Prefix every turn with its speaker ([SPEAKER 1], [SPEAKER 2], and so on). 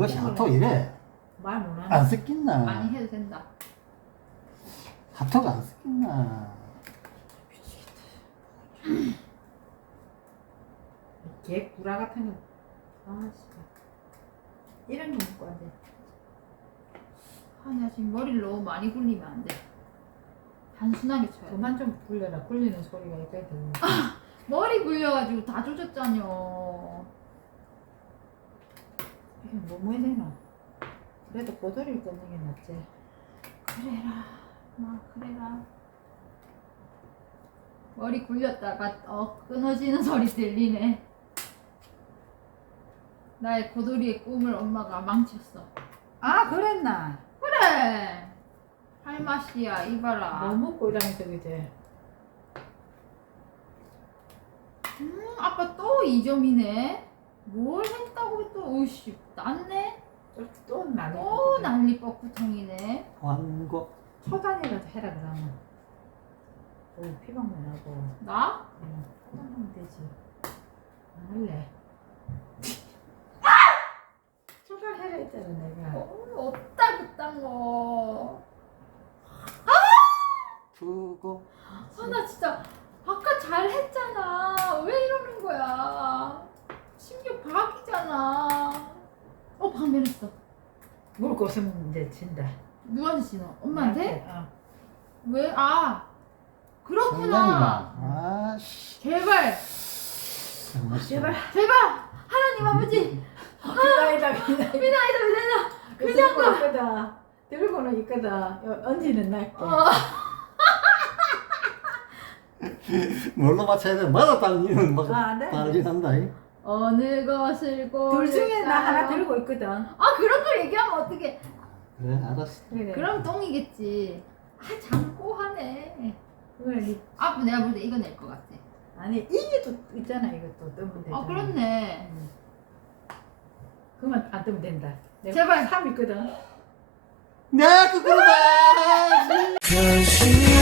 [SPEAKER 1] 그것이 하토 이래
[SPEAKER 2] 말 못하네.
[SPEAKER 1] 안 섞인나?
[SPEAKER 3] 많이 해도 된다.
[SPEAKER 1] 하토가 안 섞인나?
[SPEAKER 2] 개 구라 같은 거. 아 진짜. 이런 거 먹고 안 돼.
[SPEAKER 3] 아니야 지금 머리를 너무 많이 굴리면 안 돼. 단순하게 쳐야 돼.
[SPEAKER 2] 그만 좀 굴려라. 굴리는 소리가 여기까지 들리네.
[SPEAKER 3] 머리 굴려가지고 다 조졌잖여.
[SPEAKER 2] 이게 뭐뭐 해야 되나? 그래도 고도리를 끊는 게 낫지.
[SPEAKER 3] 그래라, 마 그래라. 머리 굴렸다가 끊어지는 소리 들리네. 나의 고도리의 꿈을 엄마가 망쳤어.
[SPEAKER 2] 아 그랬나?
[SPEAKER 3] 그래. 할 맛이야 이봐라.
[SPEAKER 2] 뭐 먹고 이러면 저기 돼.
[SPEAKER 3] 아빠 또 2점이네. 뭘 했다고 또 으씨 났네.
[SPEAKER 2] 또 난리.
[SPEAKER 3] 또 난리 뻐꾸통이네.
[SPEAKER 1] 완고
[SPEAKER 2] 초단이라도 해라 그러면. 피방만 하고.
[SPEAKER 3] 나?
[SPEAKER 2] 초단하면 되지. 안 할래. 초단 해라 했잖아 내가.
[SPEAKER 3] 없다 그딴 거.
[SPEAKER 1] 두고
[SPEAKER 3] 아 나 진짜 아까 잘했잖아. 왜 이러는 거야? 심지어 박이잖아. 방면했어.
[SPEAKER 2] 물 고수면 진다.
[SPEAKER 3] 누구한테 신어? 엄마한테?
[SPEAKER 2] 어.
[SPEAKER 3] 왜? 아 그렇구나.
[SPEAKER 1] 성장이나 아씨
[SPEAKER 3] 제발
[SPEAKER 2] 제발.
[SPEAKER 3] 제발 하나님 아버지
[SPEAKER 2] 비나이다 비나이다.
[SPEAKER 3] 비나이다
[SPEAKER 2] 그냥 거 있거든. 들고는 있거든. 언니는 낫게.
[SPEAKER 1] 뭘로 맞춰야 돼? 맞았다는 이유는 막
[SPEAKER 2] 안 돼.
[SPEAKER 1] 다르긴 한다.
[SPEAKER 3] 어느 것을 고를까요?
[SPEAKER 2] 둘 중에 나 하나 들고 있거든.
[SPEAKER 3] 아 그런 걸 얘기하면 어떡해.
[SPEAKER 1] 그래 알았어.
[SPEAKER 2] 그래.
[SPEAKER 3] 그럼 똥이겠지. 아 잠꼬 하네.
[SPEAKER 2] 그걸
[SPEAKER 3] 아빠 내가 볼 때 이거 낼 것 같아.
[SPEAKER 2] 아니 이게 또 있잖아. 이것도 뜨면 되잖아.
[SPEAKER 3] 아 그렇네.
[SPEAKER 2] 그러면 안 뜨면 된다. 내가
[SPEAKER 3] 제발.
[SPEAKER 2] 3 있거든.
[SPEAKER 1] 내 그거다.